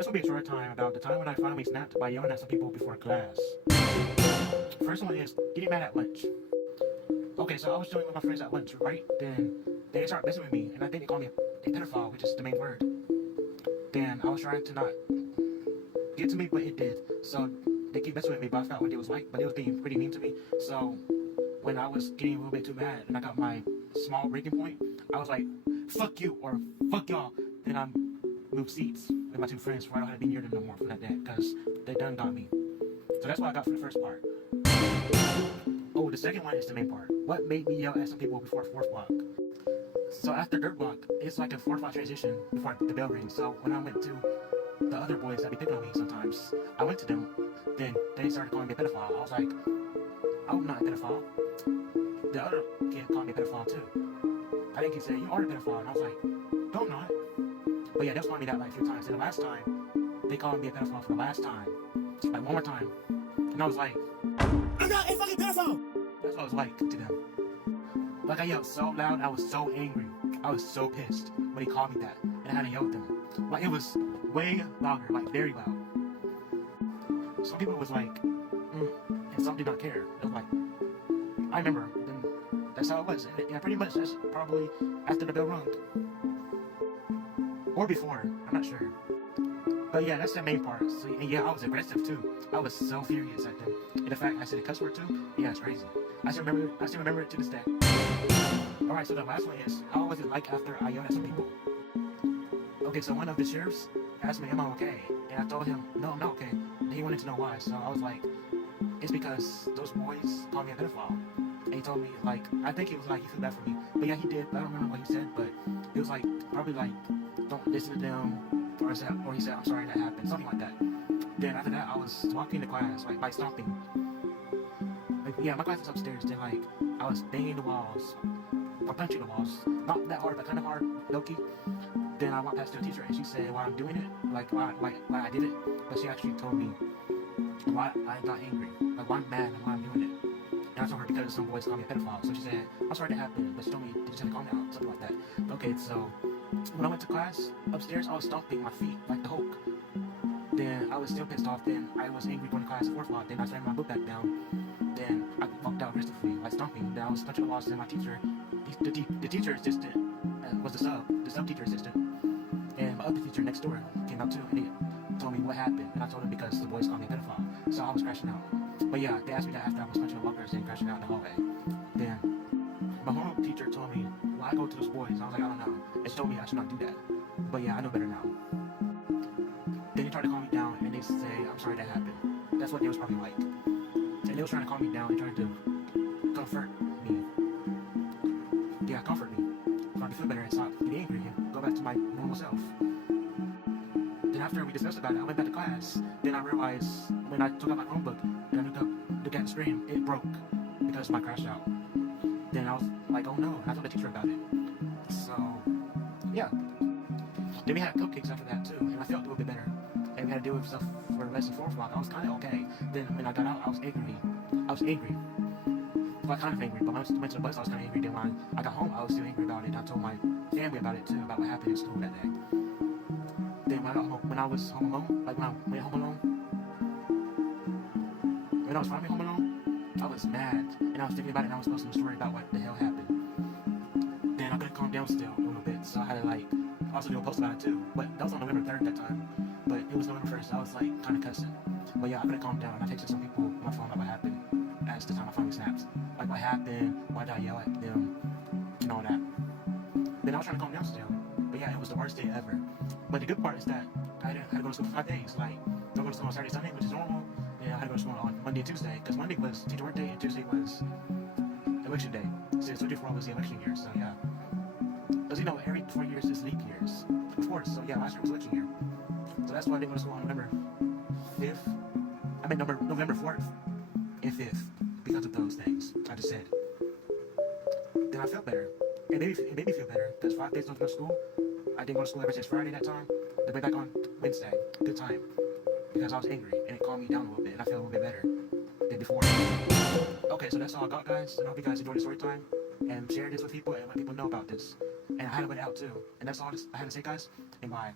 This will be a short time about the time when I finally snapped by yelling at some people before class. First one is getting mad at lunch. Okay, so I was chilling with my friends at lunch, right? Then they started messing with me, and I think they called me a pedophile, which is the main word. Then I was trying to not get to me, but it did. So they keep messing with me, but I forgot what it was like, but it was being pretty mean to me. So when I was getting a little bit too mad and I got my small breaking point, I was like, fuck you, or fuck y'all. Then I moved seats with my two friends, so I don't have to be near them no more from that day, because they done got me. So that's what I got for the first part. Oh, the second one is the main part. What made me yell at some people before fourth block? So after dirt block, it's like a 4-5 transition before the bell rings. So when I went to the other boys that be picking on me sometimes, I went to them, then they started calling me a pedophile. I was like, I'm not a pedophile. The other kid called me a pedophile too. I think he said, you are a pedophile. And I was like, no, I'm not. But yeah, they was calling me that like a few times. And the last time, they called me a pedophile for the last time. Like one more time. And I was like, I'm not a fucking pedophile! That's what I was like to them. Like I yelled so loud, I was so angry. I was so pissed when he called me that. And I had to yell at them. Like it was way louder, like very loud. Some people was like, and some did not care. It was like, I remember, then that's how it was. And yeah, pretty much that's probably after the bell rung. Or before, I'm not sure. But yeah, that's the main part. So, and yeah, I was aggressive too. I was so furious at them. And the fact I said a cuss word too, yeah, it's crazy. I still remember it to this day. Alright, so the last one is, how was it like after I yelled at some people? Okay, so one of the sheriffs asked me, am I okay? And I told him, no, I'm not okay. And he wanted to know why. So I was like, it's because those boys called me a pedophile. And he told me, like, I think it was like, he feel bad for me. But yeah, he did. I don't remember what he said, but it was like, probably like, don't listen to them. Or he said, I'm sorry that happened. Something like that. Then after that, I was walking to class, like stomping. Like, yeah, my class is upstairs. Then like, I was banging the walls. Or punching the walls. Not that hard, but kind of hard, low-key. Then I walked past the teacher and she said why I'm doing it, like why I did it. But she actually told me why I got angry, like why I'm mad and why I'm doing it. And I told her because some boys called me a pedophile. So she said, I'm sorry that happened, but she told me to just calm down, something like that. Okay, so when I went to class upstairs, I was stomping my feet like the Hulk. Then I was still pissed off. Then I was angry going to class at 4 o'clock. Then I slammed my book back down. Then I walked out aggressively, like stomping. Then I was punching the walls. And my teacher, the teacher assistant was the sub teacher assistant. And my other teacher next door came out too, and he told me what happened. And I told him because the boys called me a pedophile. So I was crashing out. But yeah, they asked me that after I was punching the walkers and crashing out in the hallway. Then my homeroom teacher told me, why go to those boys? And I was like, I don't know. And she told me I should not do that. But yeah, I know better now. Then they tried to calm me down and they say, I'm sorry that happened. That's what they was probably like. And they was trying to calm me down and trying to comfort me. Yeah, comfort me. So I can feel better and stop getting angry and go back to my normal self. Then after we discussed about it, I went back to class. Then I realized when I took out my Chromebook and I looked at the screen, it broke because of my crash out. Then I was like, oh no, and I told the teacher about it. So, yeah. Then we had cupcakes after that too, and I felt a little bit better. And we had to deal with stuff for the rest of 4 o'clock. I was kind of okay. Then when I got out, I was angry. Well, kind of angry, but when I went to the bus, I was kind of angry. Then when I got home, I was still angry about it. And I told my family about it too, about what happened in school that day. Then when I got home, when I was home alone, like when I went home alone, when I was finally home alone, I was mad. And I was thinking about it, and I was posting a story about what the hell happened. Then I couldn't calm down still a little bit, so I had to like also do a post about it too. But that was on November 3rd that time. But it was November 1st, so I was like kind of cussing. But yeah, I couldn't calm down. I texted some people on my phone about what happened as the time I finally snapped. Like what happened, why did I yell at them, and all that. Then I was trying to calm down still. But yeah, it was the worst day ever. But the good part is that I had to go to school for 5 days. Like, don't go to school on Saturday, Sunday, which is normal. And I had to go to school on Monday and Tuesday, because Monday was teacher work day and Tuesday was election day. So 24 was the election year, so yeah. Because you know, every 4 years is leap years. Of course, so yeah, last year was election year. So that's why I didn't go to school on November 5th. I mean November 4th and 5th. Because of those things I just said. Then I felt better. It made me feel better. Because 5 days I went to school. I didn't go to school ever since Friday that time. Then went back on Wednesday. Good time. Because I was angry and it calmed me down a little bit and I felt a little bit better than before. Okay, so that's all I got, guys. And I hope you guys enjoyed the story time. And share this with people and let people know about this. And I had to put it out too. And that's all I had to say, guys. And bye.